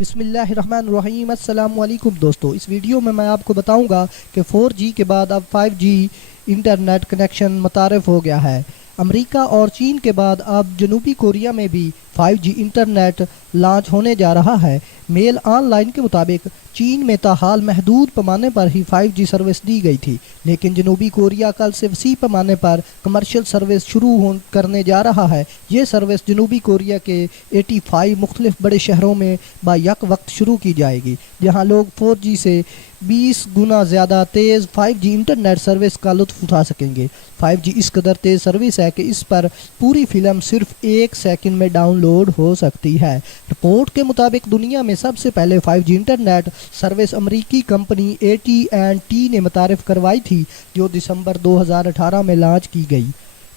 بسم اللہ الرحمن الرحیم۔ السلام علیکم دوستو، اس ویڈیو میں آپ کو بتاؤں گا کہ 4G کے بعد اب 5G انٹرنیٹ کنیکشن متعارف ہو گیا ہے۔ امریکہ اور چین کے بعد اب جنوبی کوریا میں بھی 5G انٹرنیٹ لانچ ہونے جا رہا ہے۔ میل آن لائن کے مطابق چین میں تاحال محدود پیمانے پر ہی 5G سروس دی گئی تھی، لیکن جنوبی کوریا کل سے وسیع پیمانے پر کمرشل سروس شروع کرنے جا رہا ہے۔ یہ سروس جنوبی کوریا کے 85 مختلف بڑے شہروں میں با یک وقت شروع کی جائے گی، جہاں لوگ 4G سے 20 گنا زیادہ تیز 5G انٹرنیٹ سروس کا لطف اٹھا سکیں گے۔ 5G اس قدر تیز سروس ہے کہ اس پر پوری فلم صرف 1 سیکنڈ میں ڈاؤن لوڈ ہو سکتی ہے۔ رپورٹ کے مطابق دنیا میں سب سے پہلے 5G انٹرنیٹ سروس امریکی کمپنی AT&T نے متعارف کروائی تھی، جو دسمبر 2018 میں لانچ کی گئی۔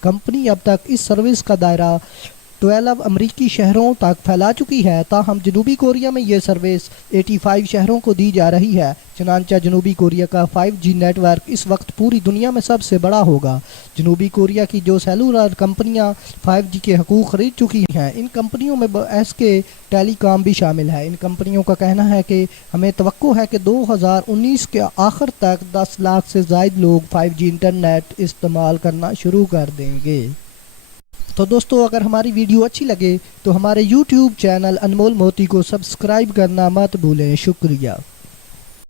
کمپنی اب تک اس سروس کا دائرہ 12 امریکی شہروں تک پھیلا چکی ہے، تاہم جنوبی کوریا میں یہ سروس 85 شہروں کو دی جا رہی ہے۔ چنانچہ جنوبی کوریا کا 5G نیٹ ورک اس وقت پوری دنیا میں سب سے بڑا ہوگا۔ جنوبی کوریا کی جو سیلولر کمپنیاں 5G کے حقوق خرید چکی ہیں، ان کمپنیوں میں ایس کے ٹیلی کام بھی شامل ہے۔ ان کمپنیوں کا کہنا ہے کہ ہمیں توقع ہے کہ 2019 کے آخر تک 10 لاکھ سے زائد لوگ 5G انٹرنیٹ استعمال کرنا شروع کر دیں گے۔ تو دوستو، اگر ہماری ویڈیو اچھی لگے تو ہمارے YouTube چینل انمول موتی کو سبسکرائب کرنا مت بھولیں۔ شکریہ۔